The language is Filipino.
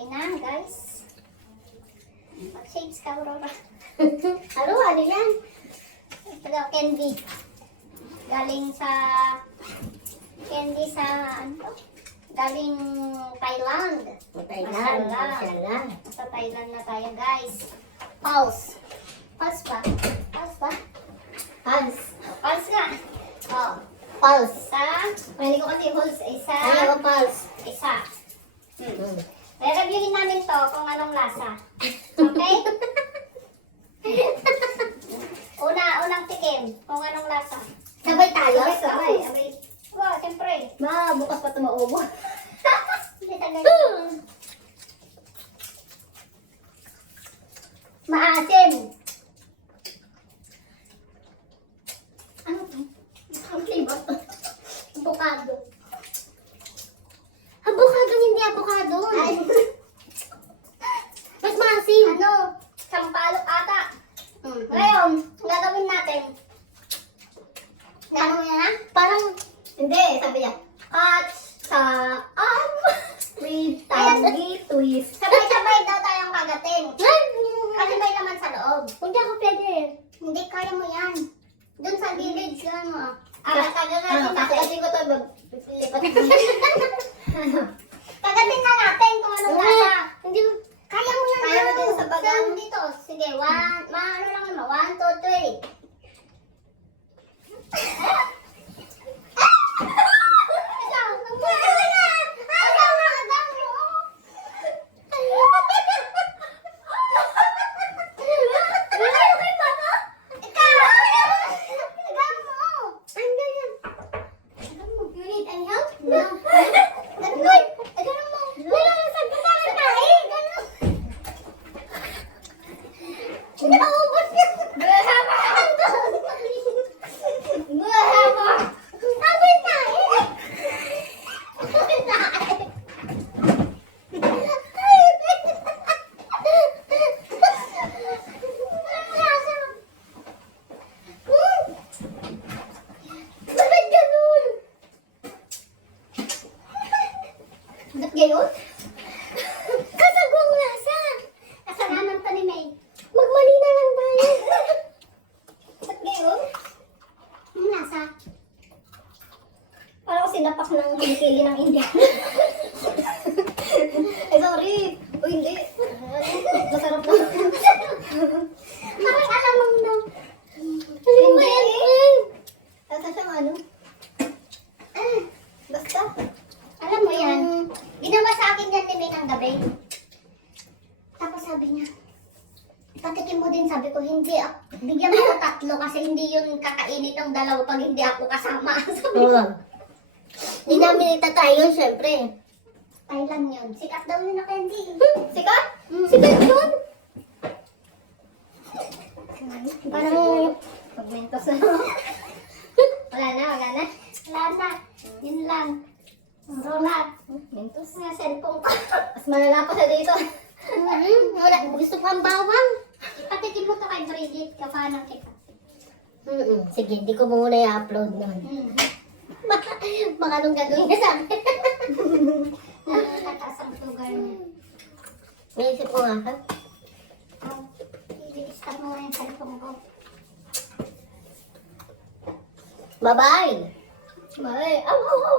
Okay na, guys. Mag-shapes ka, Aurora. Ano yan? Ito daw, candy. Galing sa... Candy sa... Ano to? Galing Thailand. Thailand. Mashallah. Mashallah. Sa Thailand na tayo, guys. Pulse. Pulse ba? Pulse ba? Pulse. Pulse nga. Oh. Pulse. Isa. Hindi ko kasi holes. Isa. Ano ang pulse? Isa. Re-reviewin namin to kung anong lasa. Okay? Unang tikim. Kung anong lasa. Sabay tayo? Sabay. Wow, siyempre. Ma, bukas pa ito maubo. Hindi tagal. Maasim. Ano to? Ang flavor to? Avocado. Avocado, hindi avocado. Ay. Mas maasim. Ano? Sampalok ata. Ngayon, gagawin natin. Ano yan ha? Parang, hindi, sabi niya, cut sa arm with tanggi twist. Sabay-sabay daw tayong kagatin. Kasi may naman sa loob. Hindi ako pwede. Hindi, kaya mo yan. Doon sa village ka mo. Kagatin natin. Kagatin ko ito, lipat. Kagatin na natin kung anong lasa. Hindi mo, Kaya mo yan. Kaya mo din sa bagang. Dito. Sige, ano lang naman. 1, 2, 3. ba't gayon? Kasagwang lasa. Kasalanan to ni May. Magmali na lang tayo. Ba't gayon? Ang lasa. Parang sinapak ng kilikili ng India. Ay, sorry. O hindi. Masarap na. Parang alamang daw. Ano ba yan? Tata siyang ano? Basta. Alam mo yan, ginawa sa akin yan ni May ng gabi. Tapos sabi niya, patikim mo din, sabi ko, hindi ako, bigyan mo ako 3 kasi hindi yun kakainin ng 2 pag hindi ako kasama. Sabi ko, Oo. Hindi namin itatayo, syempre. Thailand yun. Sikat daw yun na candy. Sikat? Sikat yun? Parang, pagmentos na. wala na. Wala na. Yun lang. Ronald. Mentos. Nga cellphone ko. Mas malala pa sa dito. Wala, gusto pang bawang. Patikim mo to kay Bridget, kapanang kita. Sige, hindi ko muna i-upload nun. Baka nung gagawin ka sa akin. Tataas ang sugar niya. Naisip ko nga ka. I-stop mo nga yung cellphone ko. Bye-bye! Bye! Aw, aw, aw!